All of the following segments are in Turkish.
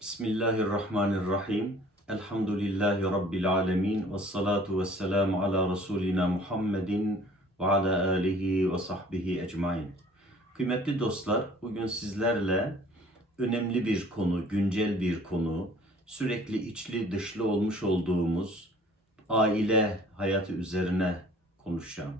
Bismillahirrahmanirrahim. Elhamdülillahi Rabbil alemin. Ve salatu ve selamu ala Resulina Muhammedin ve ala alihi ve sahbihi ecmain. Kıymetli dostlar, bugün sizlerle önemli bir konu, güncel bir konu, sürekli içli dışlı olmuş olduğumuz aile hayatı üzerine konuşacağım.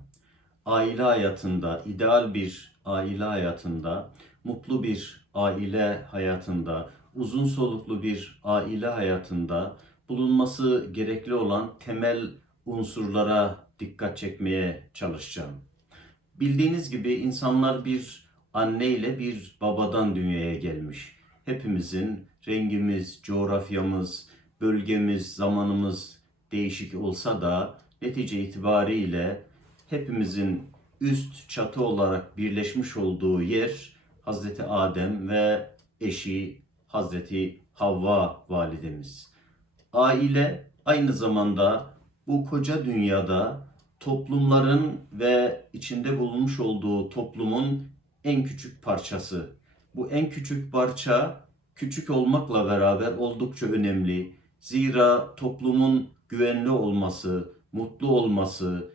Aile hayatında, ideal bir aile hayatında, mutlu bir aile hayatında, uzun soluklu bir aile hayatında bulunması gerekli olan temel unsurlara dikkat çekmeye çalışacağım. Bildiğiniz gibi insanlar bir anne ile bir babadan dünyaya gelmiş. Hepimizin rengimiz, coğrafyamız, bölgemiz, zamanımız değişik olsa da netice itibariyle hepimizin üst çatı olarak birleşmiş olduğu yer Hazreti Adem ve eşi Hazreti Havva validemiz. Aile aynı zamanda bu koca dünyada toplumların ve içinde bulunmuş olduğu toplumun en küçük parçası. Bu en küçük parça küçük olmakla beraber oldukça önemli. Zira toplumun güvenli olması, mutlu olması,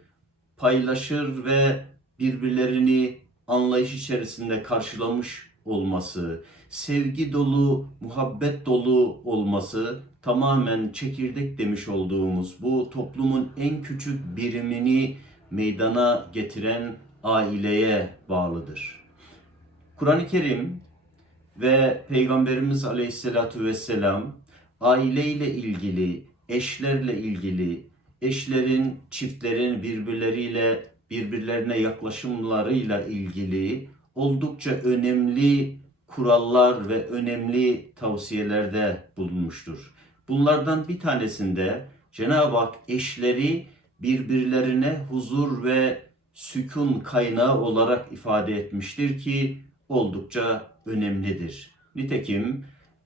paylaşır ve birbirlerini anlayış içerisinde karşılamış olması, sevgi dolu, muhabbet dolu olması tamamen çekirdek demiş olduğumuz bu toplumun en küçük birimini meydana getiren aileye bağlıdır. Kur'an-ı Kerim ve Peygamberimiz Aleyhisselatu Vesselam aileyle ilgili, eşlerle ilgili, eşlerin, çiftlerin birbirleriyle birbirlerine yaklaşımlarıyla ilgili oldukça önemli kurallar ve önemli tavsiyelerde bulunmuştur. Bunlardan bir tanesinde Cenab-ı Hak eşleri birbirlerine huzur ve sükun kaynağı olarak ifade etmiştir ki oldukça önemlidir. Nitekim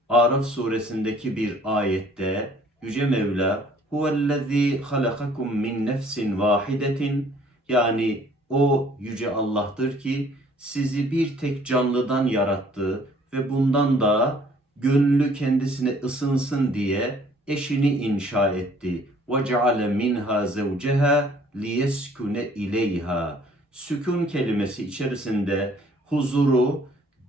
Araf suresindeki bir ayette Yüce Mevla huvellezî halakakum min nefsin vahidetin yani o yüce Allah'tır ki sizi bir tek canlıdan yarattı ve bundan da gönlü kendisine ısınsın diye eşini inşa etti. وَجَعَلَ مِنْهَا زَوْجَهَا لِيَسْكُنَ اِلَيْهَا Sükun kelimesi içerisinde huzuru,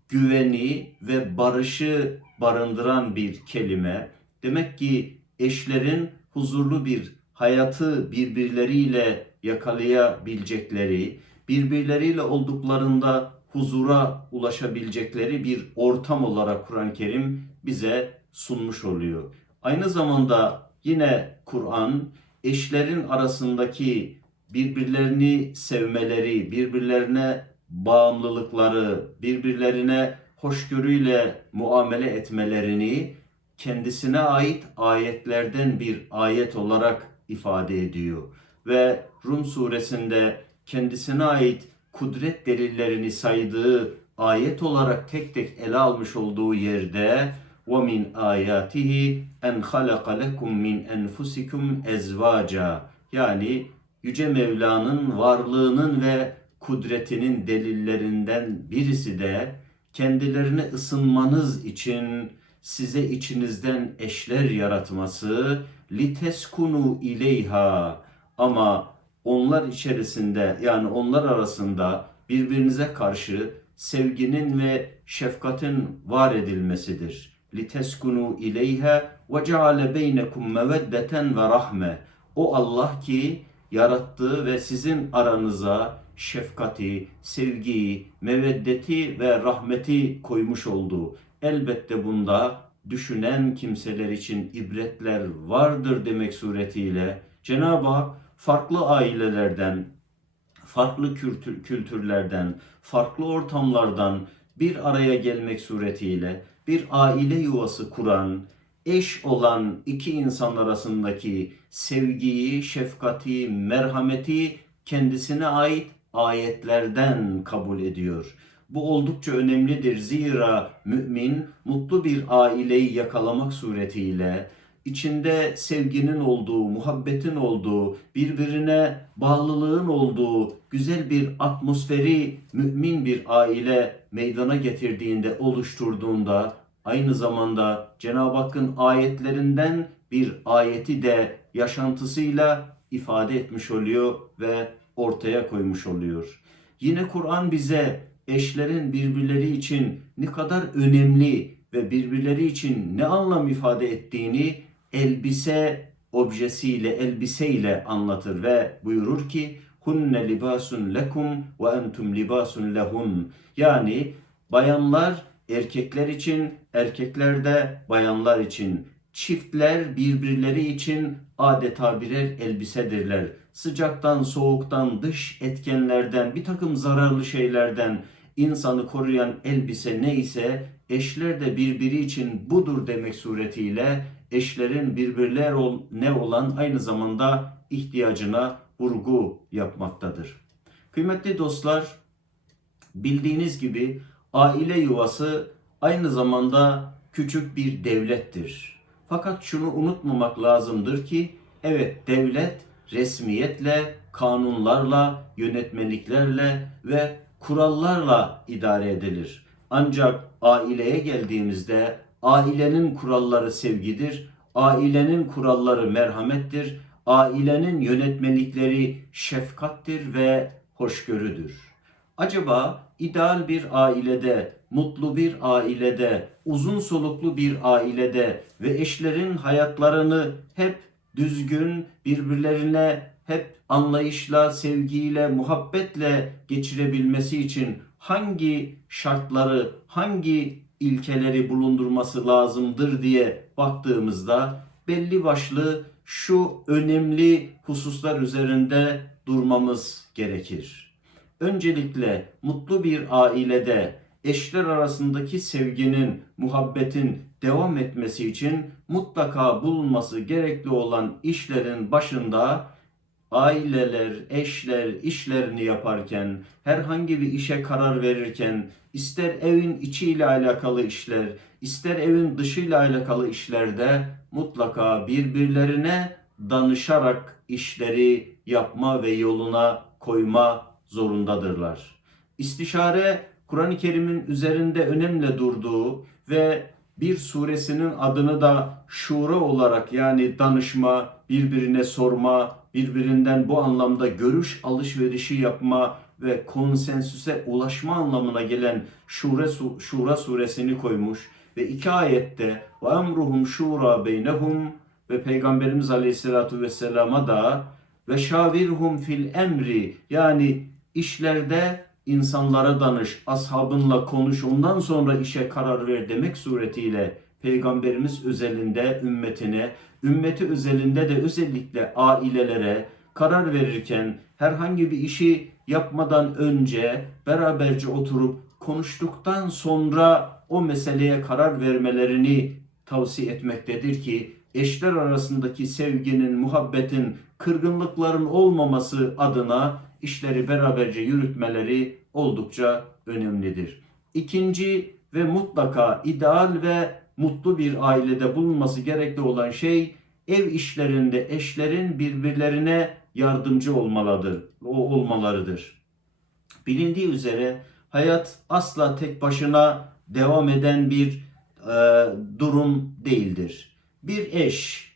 güveni ve barışı barındıran bir kelime. Demek ki eşlerin huzurlu bir hayatı birbirleriyle yakalayabilecekleri, birbirleriyle olduklarında huzura ulaşabilecekleri bir ortam olarak Kur'an-ı Kerim bize sunmuş oluyor. Aynı zamanda yine Kur'an eşlerin arasındaki birbirlerini sevmeleri, birbirlerine bağımlılıkları, birbirlerine hoşgörüyle muamele etmelerini kendisine ait ayetlerden bir ayet olarak ifade ediyor. Ve Rum suresinde kendisine ait kudret delillerini saydığı ayet olarak tek tek ele almış olduğu yerde وَمِنْ آيَاتِهِ اَنْ خَلَقَ لَكُمْ مِنْ اَنْفُسِكُمْ اَزْوَاجًا Yani Yüce Mevla'nın varlığının ve kudretinin delillerinden birisi de kendilerine ısınmanız için size içinizden eşler yaratması liteskunu ileyha ama onlar içerisinde yani onlar arasında birbirinize karşı sevginin ve şefkatin var edilmesidir. Ve ceale beynekum meveddeten ve rahme. O Allah ki yarattı ve sizin aranıza şefkati, sevgiyi, meveddeti ve rahmeti koymuş oldu. Elbette bunda düşünen kimseler için ibretler vardır demek suretiyle Cenab-ı Hak farklı ailelerden, farklı kültür, kültürlerden, farklı ortamlardan bir araya gelmek suretiyle bir aile yuvası kuran, eş olan iki insan arasındaki sevgiyi, şefkati, merhameti kendisine ait ayetlerden kabul ediyor. Bu oldukça önemlidir. Zira mümin mutlu bir aileyi yakalamak suretiyle içinde sevginin olduğu, muhabbetin olduğu, birbirine bağlılığın olduğu güzel bir atmosferi mümin bir aile meydana getirdiğinde, oluşturduğunda aynı zamanda Cenab-ı Hakk'ın ayetlerinden bir ayeti de yaşantısıyla ifade etmiş oluyor ve ortaya koymuş oluyor. Yine Kur'an bize eşlerin birbirleri için ne kadar önemli ve birbirleri için ne anlam ifade ettiğini elbise objesiyle, elbiseyle anlatır ve buyurur ki hunne libasun lekum ve entum libasun lehun. Yani bayanlar erkekler için, erkekler de bayanlar için. Çiftler birbirleri için adeta birer elbisedirler. Sıcaktan, soğuktan, dış etkenlerden, bir takım zararlı şeylerden insanı koruyan elbise neyse eşler de birbiri için budur demek suretiyle eşlerin birbirler ol, ne olan aynı zamanda ihtiyacına vurgu yapmaktadır. Kıymetli dostlar, bildiğiniz gibi aile yuvası aynı zamanda küçük bir devlettir. Fakat şunu unutmamak lazımdır ki evet devlet resmiyetle, kanunlarla, yönetmeliklerle ve kurallarla idare edilir. Ancak aileye geldiğimizde ailenin kuralları sevgidir, ailenin kuralları merhamettir, ailenin yönetmelikleri şefkattir ve hoşgörüdür. Acaba ideal bir ailede, mutlu bir ailede, uzun soluklu bir ailede ve eşlerin hayatlarını hep düzgün, birbirlerine hep anlayışla, sevgiyle, muhabbetle geçirebilmesi için hangi şartları, hangi ilkeleri bulundurması lazımdır diye baktığımızda belli başlı şu önemli hususlar üzerinde durmamız gerekir. Öncelikle mutlu bir ailede eşler arasındaki sevginin, muhabbetin devam etmesi için mutlaka bulunması gerekli olan işlerin başında aileler, eşler işlerini yaparken, herhangi bir işe karar verirken, ister evin içiyle alakalı işler, ister evin dışıyla alakalı işlerde mutlaka birbirlerine danışarak işleri yapma ve yoluna koyma zorundadırlar. İstişare Kur'an-ı Kerim'in üzerinde önemli durduğu ve bir suresinin adını da şura olarak yani danışma, birbirine sorma, birbirinden bu anlamda görüş alışverişi yapma ve konsensüse ulaşma anlamına gelen Şura, Şura suresini koymuş ve iki ayette ve emruhum şura beynehum ve Peygamberimiz Aleyhisselatü Vesselam'a da ve şavirhum fil emri. Yani işlerde insanlara danış, ashabınla konuş, ondan sonra işe karar ver demek suretiyle Peygamberimiz özelinde ümmetine, ümmeti özelinde de özellikle ailelere karar verirken herhangi bir işi yapmadan önce beraberce oturup konuştuktan sonra o meseleye karar vermelerini tavsiye etmektedir ki eşler arasındaki sevginin, muhabbetin, kırgınlıkların olmaması adına işleri beraberce yürütmeleri oldukça önemlidir. İkinci ve mutlaka ideal ve mutlu bir ailede bulunması gerekli olan şey ev işlerinde eşlerin birbirlerine yardımcı olmalıdır, olmalarıdır. Bilindiği üzere hayat asla tek başına devam eden bir e, durum değildir. Bir eş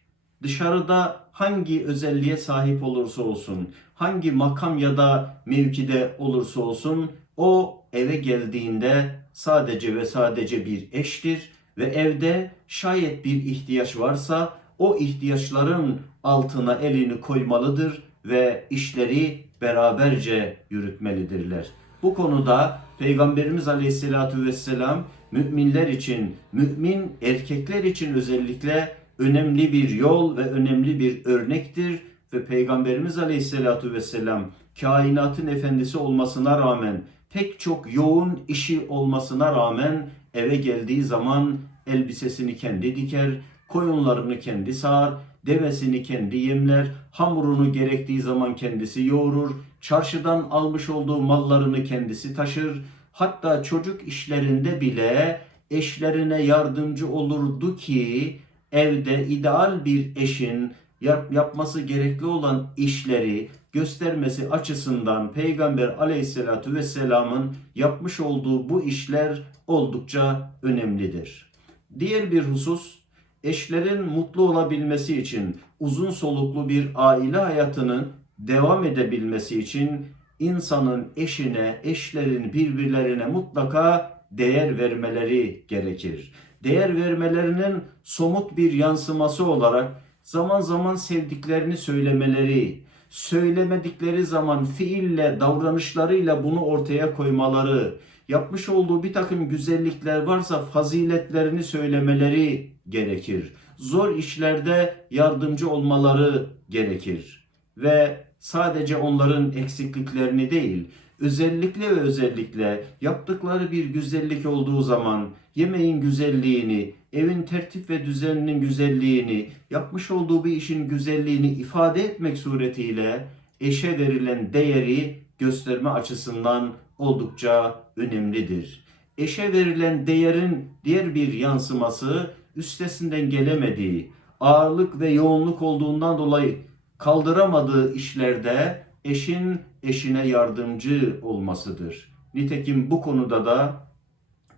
dışarıda hangi özelliğe sahip olursa olsun, hangi makam ya da mevkide olursa olsun o eve geldiğinde sadece ve sadece bir eştir ve evde şayet bir ihtiyaç varsa o ihtiyaçların altına elini koymalıdır ve işleri beraberce yürütmelidirler. Bu konuda Peygamberimiz Aleyhisselatü Vesselam müminler için, mümin erkekler için özellikle önemli bir yol ve önemli bir örnektir ve Peygamberimiz Aleyhisselatü Vesselam kainatın efendisi olmasına rağmen pek çok yoğun işi olmasına rağmen eve geldiği zaman elbisesini kendi diker, koyunlarını kendi sağar, devesini kendi yemler, hamurunu gerektiği zaman kendisi yoğurur, çarşıdan almış olduğu mallarını kendisi taşır, hatta çocuk işlerinde bile eşlerine yardımcı olurdu ki evde ideal bir eşin yap, yapması gerekli olan işleri göstermesi açısından Peygamber aleyhissalatü vesselamın yapmış olduğu bu işler oldukça önemlidir. Diğer bir husus eşlerin mutlu olabilmesi için uzun soluklu bir aile hayatının devam edebilmesi için insanın eşine, eşlerin birbirlerine mutlaka değer vermeleri gerekir. Değer vermelerinin somut bir yansıması olarak zaman zaman sevdiklerini söylemeleri, söylemedikleri zaman fiille, davranışlarıyla bunu ortaya koymaları, yapmış olduğu bir takım güzellikler varsa faziletlerini söylemeleri gerekir. Zor işlerde yardımcı olmaları gerekir. Ve sadece onların eksikliklerini değil, özellikle ve özellikle yaptıkları bir güzellik olduğu zaman yemeğin güzelliğini, evin tertip ve düzeninin güzelliğini, yapmış olduğu bir işin güzelliğini ifade etmek suretiyle eşe verilen değeri gösterme açısından oldukça önemlidir. Eşe verilen değerin diğer bir yansıması üstesinden gelemediği, ağırlık ve yoğunluk olduğundan dolayı kaldıramadığı işlerde eşin eşine yardımcı olmasıdır. Nitekim bu konuda da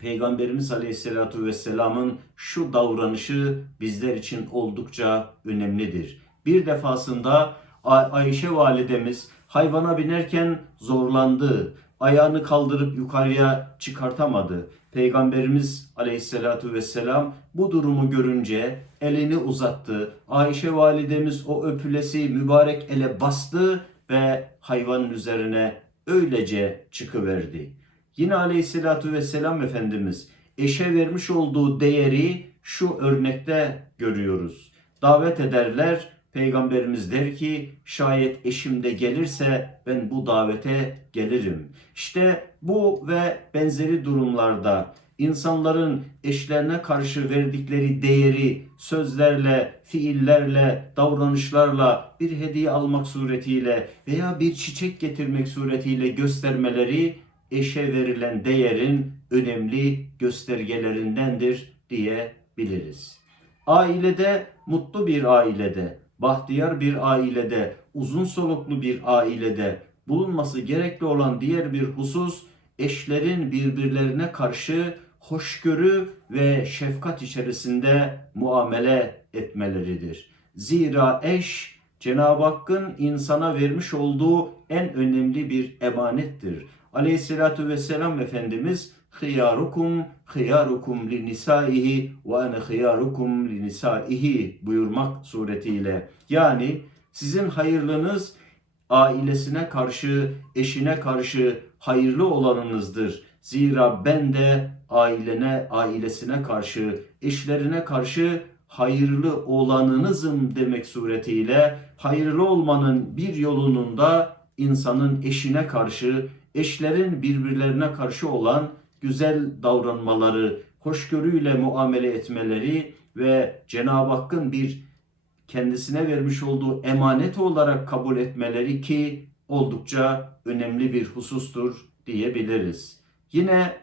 Peygamberimiz Aleyhisselatu Vesselam'ın şu davranışı bizler için oldukça önemlidir. Bir defasında Ay- Ayşe validemiz hayvana binerken zorlandı. Ayağını kaldırıp yukarıya çıkartamadı. Peygamberimiz Aleyhisselatu Vesselam bu durumu görünce elini uzattı. Ayşe validemiz o öpülesi mübarek ele bastı ve hayvanın üzerine öylece çıkıverdi. Yine aleyhissalatü vesselam Efendimiz eşe vermiş olduğu değeri şu örnekte görüyoruz. Davet ederler, Peygamberimiz der ki şayet eşim de gelirse ben bu davete gelirim. İşte bu ve benzeri durumlarda insanların eşlerine karşı verdikleri değeri sözlerle, fiillerle, davranışlarla bir hediye almak suretiyle veya bir çiçek getirmek suretiyle göstermeleri eşe verilen değerin önemli göstergelerindendir diyebiliriz. Ailede, mutlu bir ailede, bahtiyar bir ailede, uzun soluklu bir ailede bulunması gerekli olan diğer bir husus eşlerin birbirlerine karşı hoşgörü ve şefkat içerisinde muamele etmeleridir. Zira eş Cenab-ı Hakk'ın insana vermiş olduğu en önemli bir emanettir. Aleyhissalatu vesselam Efendimiz hıyarukum hıyarukum li nisaihi ve ene hıyarukum li nisaihi buyurmak suretiyle. Yani sizin hayırlınız ailesine karşı, eşine karşı hayırlı olanınızdır. Zira ben de ailene, ailesine karşı, eşlerine karşı hayırlı olanınızım demek suretiyle hayırlı olmanın bir yolunun da insanın eşine karşı, eşlerin birbirlerine karşı olan güzel davranmaları, hoşgörüyle muamele etmeleri ve Cenab-ı Hakk'ın bir kendisine vermiş olduğu emanet olarak kabul etmeleri ki oldukça önemli bir husustur diyebiliriz. Yine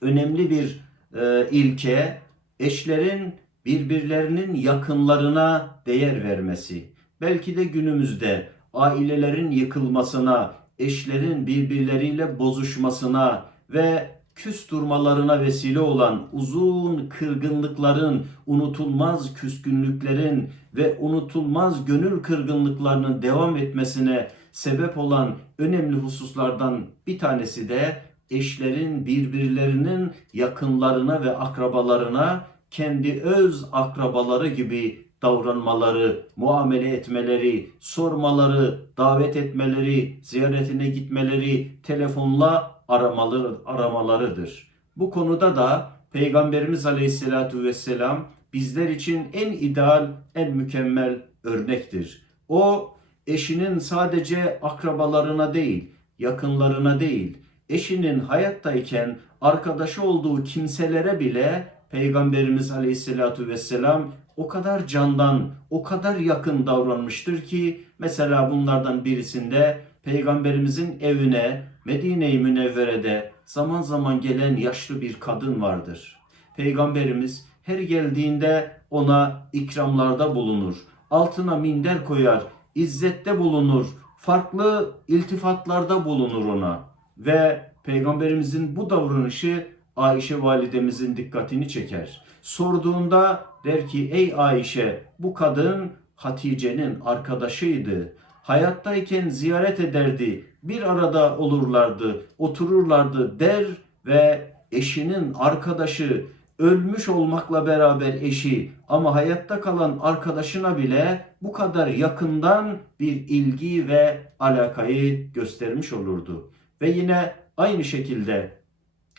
önemli bir e, ilke eşlerin birbirlerinin yakınlarına değer vermesi. Belki de günümüzde ailelerin yıkılmasına, eşlerin birbirleriyle bozuşmasına ve küs durmalarına vesile olan uzun kırgınlıkların, unutulmaz küskünlüklerin ve unutulmaz gönül kırgınlıklarının devam etmesine sebep olan önemli hususlardan bir tanesi de eşlerin birbirlerinin yakınlarına ve akrabalarına kendi öz akrabaları gibi davranmaları, muamele etmeleri, sormaları, davet etmeleri, ziyaretine gitmeleri, telefonla aramaları, aramalarıdır. Bu konuda da Peygamberimiz Aleyhisselatü Vesselam bizler için en ideal, en mükemmel örnektir. O eşinin sadece akrabalarına değil, yakınlarına değil, eşinin hayattayken arkadaşı olduğu kimselere bile Peygamberimiz Aleyhisselatü Vesselam o kadar candan, o kadar yakın davranmıştır ki mesela bunlardan birisinde Peygamberimizin evine Medine-i Münevvere'de zaman zaman gelen yaşlı bir kadın vardır. Peygamberimiz her geldiğinde ona ikramlarda bulunur. Altına minder koyar, izzette bulunur, farklı iltifatlarda bulunur ona. Ve Peygamberimizin bu davranışı Ayşe validemizin dikkatini çeker. sorduğunda der ki ey Ayşe bu kadın Hatice'nin arkadaşıydı. Hayattayken ziyaret ederdi. Bir arada olurlardı, otururlardı der ve eşinin arkadaşı ölmüş olmakla beraber eşi ama hayatta kalan arkadaşına bile bu kadar yakından bir ilgi ve alakayı göstermiş olurdu. Ve yine aynı şekilde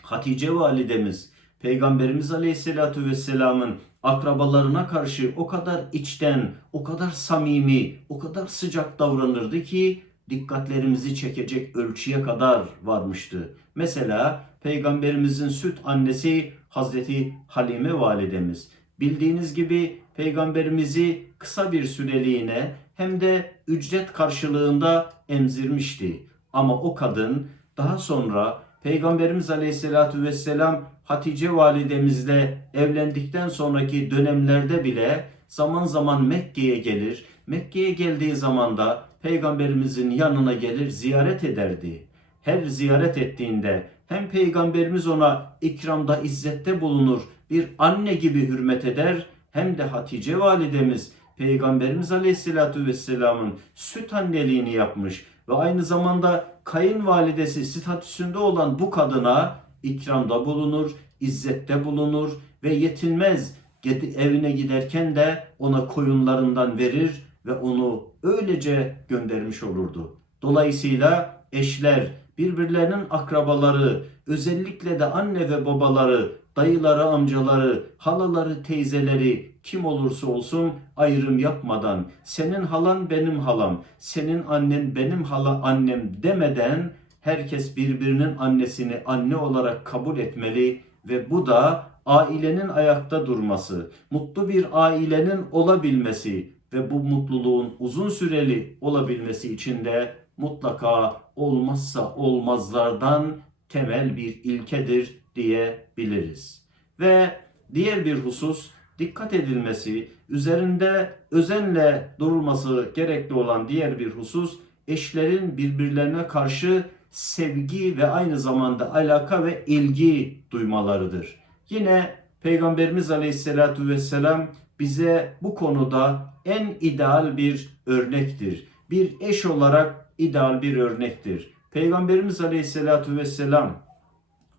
Hatice validemiz Peygamberimiz Aleyhisselatü Vesselam'ın akrabalarına karşı o kadar içten, o kadar samimi, o kadar sıcak davranırdı ki dikkatlerimizi çekecek ölçüye kadar varmıştı. Mesela Peygamberimizin süt annesi Hazreti Halime validemiz. Bildiğiniz gibi Peygamberimizi kısa bir süreliğine hem de ücret karşılığında emzirmişti. Ama o kadın daha sonra Peygamberimiz Aleyhisselatü Vesselam Hatice validemizle evlendikten sonraki dönemlerde bile zaman zaman Mekke'ye gelir. Mekke'ye geldiği zaman da Peygamberimizin yanına gelir ziyaret ederdi. Her ziyaret ettiğinde hem Peygamberimiz ona ikramda, izzette bulunur, bir anne gibi hürmet eder hem de Hatice validemiz Peygamberimiz Aleyhisselatü Vesselam'ın süt anneliğini yapmış ve aynı zamanda kayınvalidesi statüsünde olan bu kadına ikramda bulunur, izzette bulunur ve yetinmez. Evine giderken de ona koyunlarından verir ve onu öylece göndermiş olurdu. Dolayısıyla eşler, birbirlerinin akrabaları, özellikle de anne ve babaları, dayıları, amcaları, halaları, teyzeleri kim olursa olsun ayrım yapmadan senin halan benim halam, senin annen benim hala annem demeden herkes birbirinin annesini anne olarak kabul etmeli ve bu da ailenin ayakta durması, mutlu bir ailenin olabilmesi ve bu mutluluğun uzun süreli olabilmesi için de mutlaka olmazsa olmazlardan temel bir ilkedir diyebiliriz. Ve diğer bir husus dikkat edilmesi, üzerinde özenle durulması gerekli olan diğer bir husus eşlerin birbirlerine karşı sevgi ve aynı zamanda alaka ve ilgi duymalarıdır. Yine Peygamberimiz Aleyhisselatü Vesselam bize bu konuda en ideal bir örnektir. Bir eş olarak ideal bir örnektir. Peygamberimiz Aleyhisselatü Vesselam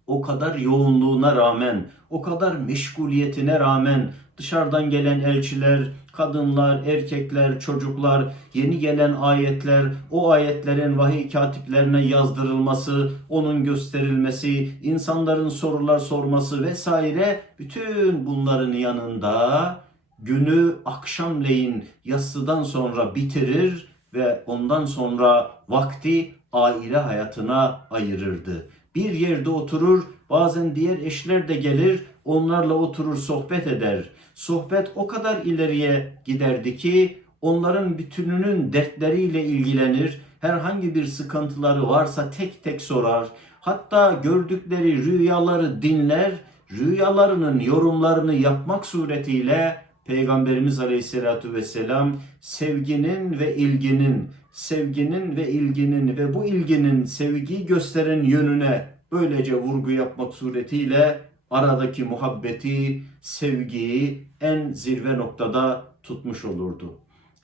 o kadar yoğunluğuna rağmen, o kadar meşguliyetine rağmen dışarıdan gelen elçiler, kadınlar, erkekler, çocuklar, yeni gelen ayetler, o ayetlerin vahiy katiplerine yazdırılması, onun gösterilmesi, insanların sorular sorması vesaire bütün bunların yanında günü akşamleyin yatsıdan sonra bitirir ve ondan sonra vakti aile hayatına ayırırdı. Bir yerde oturur, bazen diğer eşler de gelir, onlarla oturur sohbet eder. Sohbet o kadar ileriye giderdi ki onların bütününün dertleriyle ilgilenir, herhangi bir sıkıntıları varsa tek tek sorar. Hatta gördükleri rüyaları dinler, rüyalarının yorumlarını yapmak suretiyle Peygamberimiz Aleyhisselatü Vesselam sevginin ve ilginin, sevginin ve ilginin ve bu ilginin sevgi gösteren yönüne böylece vurgu yapmak suretiyle aradaki muhabbeti, sevgiyi en zirve noktada tutmuş olurdu.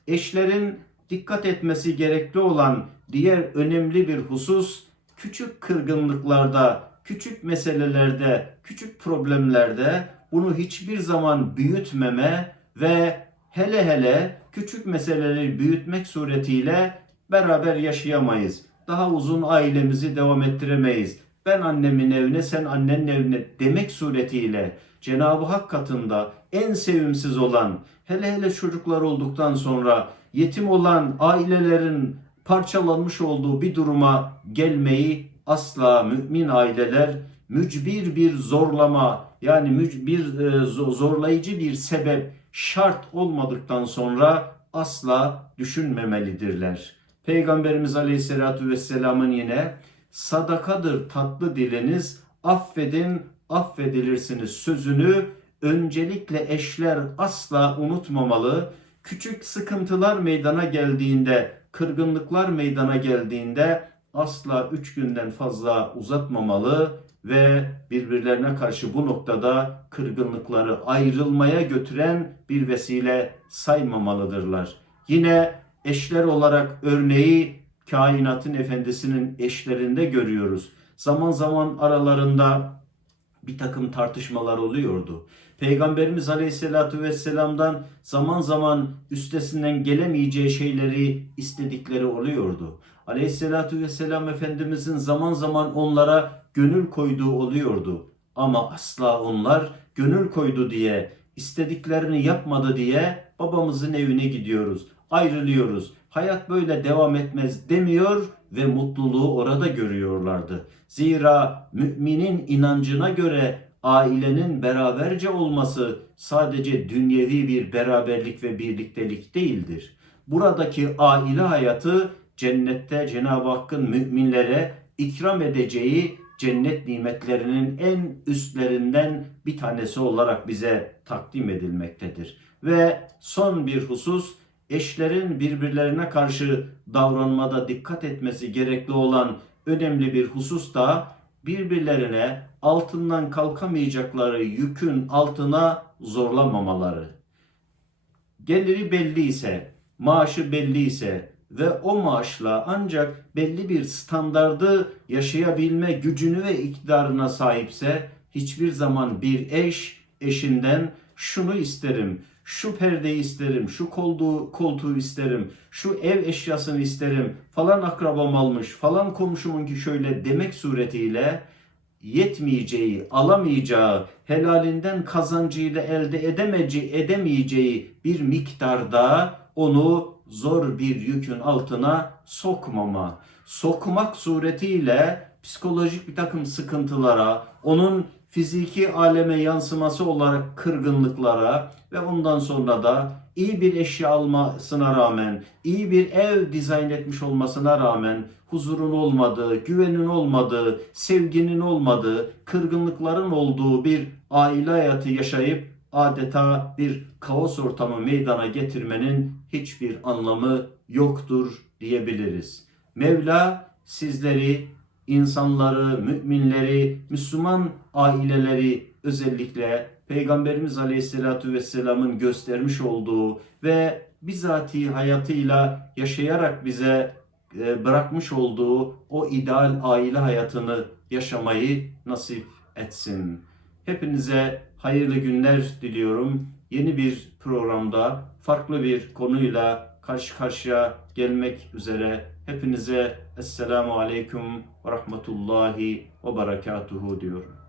Eşlerin dikkat etmesi gerekli olan diğer önemli bir husus küçük kırgınlıklarda, küçük meselelerde, küçük problemlerde bunu hiçbir zaman büyütmeme ve hele hele küçük meseleleri büyütmek suretiyle beraber yaşayamayız. Daha uzun ailemizi devam ettiremeyiz. Ben annemin evine, sen annenin evine demek suretiyle Cenab-ı Hak katında en sevimsiz olan, hele hele çocuklar olduktan sonra yetim olan ailelerin parçalanmış olduğu bir duruma gelmeyi asla mümin aileler mücbir bir zorlama yani bir e, zorlayıcı bir sebep şart olmadıktan sonra asla düşünmemelidirler. Peygamberimiz Aleyhisselatü Vesselam'ın yine sadakadır tatlı diliniz affedin affedilirsiniz sözünü öncelikle eşler asla unutmamalı. Küçük sıkıntılar meydana geldiğinde, kırgınlıklar meydana geldiğinde asla üç günden fazla uzatmamalı ve birbirlerine karşı bu noktada kırgınlıkları ayrılmaya götüren bir vesile saymamalıdırlar. Yine eşler olarak örneği kainatın efendisinin eşlerinde görüyoruz. Zaman zaman aralarında bir takım tartışmalar oluyordu. Peygamberimiz Aleyhisselatü Vesselam'dan zaman zaman üstesinden gelemeyeceği şeyleri istedikleri oluyordu. Aleyhisselatü Vesselam Efendimizin zaman zaman onlara gönül koyduğu oluyordu. Ama asla onlar gönül koydu diye, istediklerini yapmadı diye babamızın evine gidiyoruz, ayrılıyoruz. Hayat böyle devam etmez demiyor ve mutluluğu orada görüyorlardı. Zira müminin inancına göre ailenin beraberce olması sadece dünyevi bir beraberlik ve birliktelik değildir. Buradaki aile hayatı cennette Cenab-ı Hakk'ın müminlere ikram edeceği cennet nimetlerinin en üstlerinden bir tanesi olarak bize takdim edilmektedir. Ve son bir husus eşlerin birbirlerine karşı davranmada dikkat etmesi gerekli olan önemli bir husus da birbirlerine altından kalkamayacakları yükün altına zorlamamaları. Geliri belli ise, maaşı belli ise ve o maaşla ancak belli bir standardı yaşayabilme gücünü ve iktidarına sahipse hiçbir zaman bir eş eşinden şunu isterim, şu perdeyi isterim, şu koltuğu, koltuğu isterim, şu ev eşyasını isterim, falan akrabam almış, falan komşumunki şöyle demek suretiyle yetmeyeceği, alamayacağı, helalinden kazancıyla elde edemeci, edemeyeceği bir miktarda onu zor bir yükün altına sokmama. Sokmak suretiyle psikolojik bir takım sıkıntılara, onun fiziki aleme yansıması olarak kırgınlıklara ve ondan sonra da iyi bir eşya almasına rağmen, iyi bir ev dizayn etmiş olmasına rağmen huzurun olmadığı, güvenin olmadığı, sevginin olmadığı, kırgınlıkların olduğu bir aile hayatı yaşayıp adeta bir kaos ortamı meydana getirmenin hiçbir anlamı yoktur diyebiliriz. Mevla sizleri, insanları, müminleri, Müslüman aileleri özellikle Peygamberimiz Aleyhisselatü Vesselam'ın göstermiş olduğu ve bizatihi hayatıyla yaşayarak bize e, bırakmış olduğu o ideal aile hayatını yaşamayı nasip etsin. Hepinize hayırlı günler diliyorum. Yeni bir programda farklı bir konuyla karşı karşıya gelmek üzere hepinize Esselamu Aleyküm ve Rahmetullahi ve Berekatuhu diyorum.